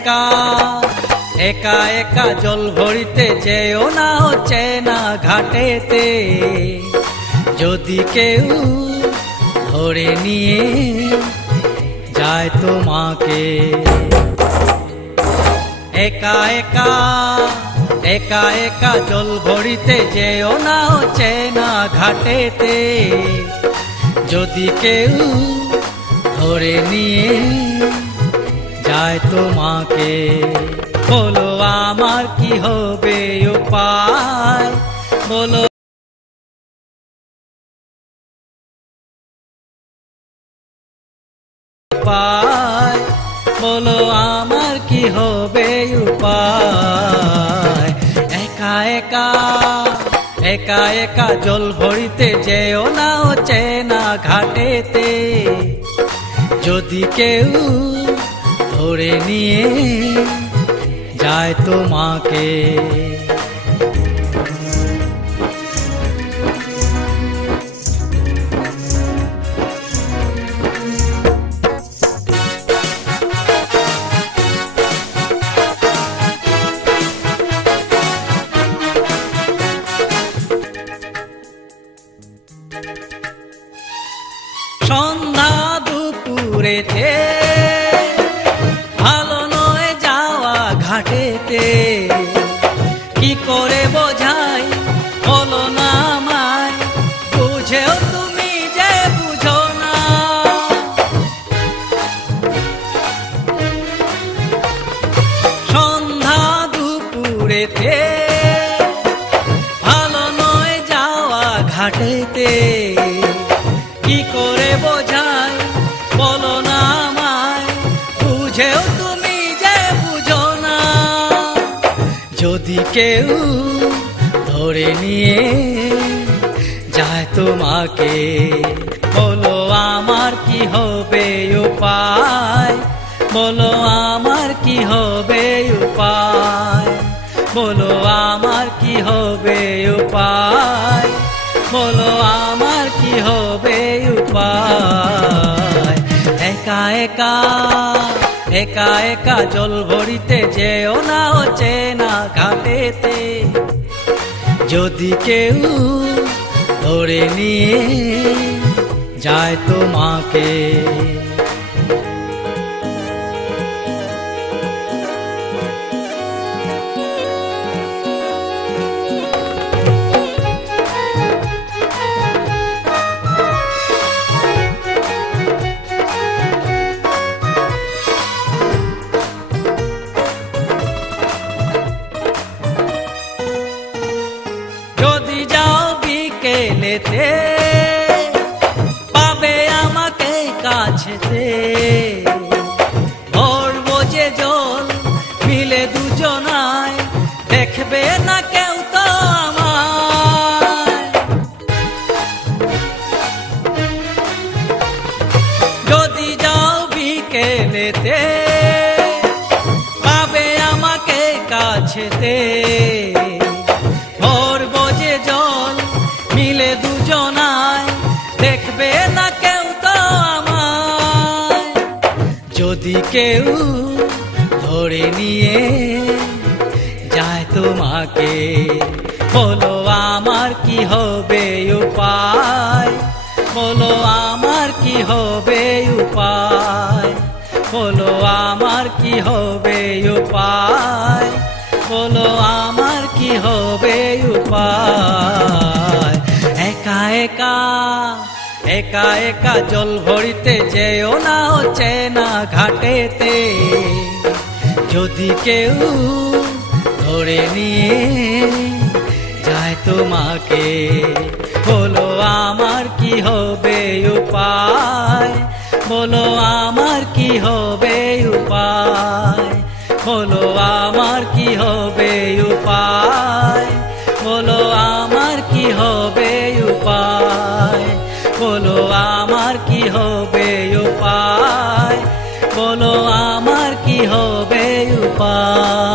একা একা একা জল ভরিতে যেও না চেনা ঘাটেতে, যদি কেউ ধরে নিয়ে যায় তোমাকে। একা একা একা একা জল ভরিতে যেও না চেনা ঘাটেতে, যদি কেউ ধরে নিয়ে যায় তোমাকে। বলো আমার কি হবে উপায়, বলো উপায়, বলো আমার কি হবে উপায়। একা একা একা একা জল ভরিতে যেও না চেনা ঘাটেতে, যদি কেউ ধরে নিয়ে যায় তোমাকে। সন্ধ্যা দুপুরেতে ভালো নয় যাওয়া ঘাটেতে, কি করে বোঝাই বলো না আমায়, বুঝেও তুমি যে বুঝো না। সন্ধ্যা দুপুরেতে ভালো নয় যাওয়া ঘাটেতে, কি করে বোঝাই বলো না আমায়, বুঝেও তুমি যে বুঝো না। যদি কেউ ধরে নিয়ে যায় তোমাকে, বলো আমার কি হবে উপায়, বলো আমার কি হবে উপায়, বলো আমার কি হবে উপায়, বলো আমার কি হবে উপায়। একা একা একা একা জল ভরিতে যেও না চেনা ঘাটেতে, যদি কেউ ধরে নিয়ে যায় তোমাকে। যদি যাও বিকেলেতে পাবে আমাকে কাছেতে, ভরবো যে জল মিলে দুজনায়, দেখবে না কেউ তো আমায়। যদি যাও বিকেলেতে পাবে আমাকে কাছেতে, ভরবো যে জল মিলে দুজনায়, দেখবে না কেউ তো আমায়। যদি কেউ ধরে নিয়ে যায় তোমাকে, বলো আমার কি হবে উপায়, বলো আমার কি হবে উপায়, বলো আমার কি হবে উপায়, বলো আমার কি হবে উপায়। একা একা একা একা জল ভরিতে যেও না চেনা ঘাটেতে, যদি কেউ ধরে নিয়ে যায় তোমাকে, বলো আমার কি হবে উপায়, বলো আমার কি হবে উপায়, বলো আমার কি হবে উপায়, বলো আমার কি হবে উপায়, বলো আমার কি হবে উপায়, বলো আমার কি হবে উপায়।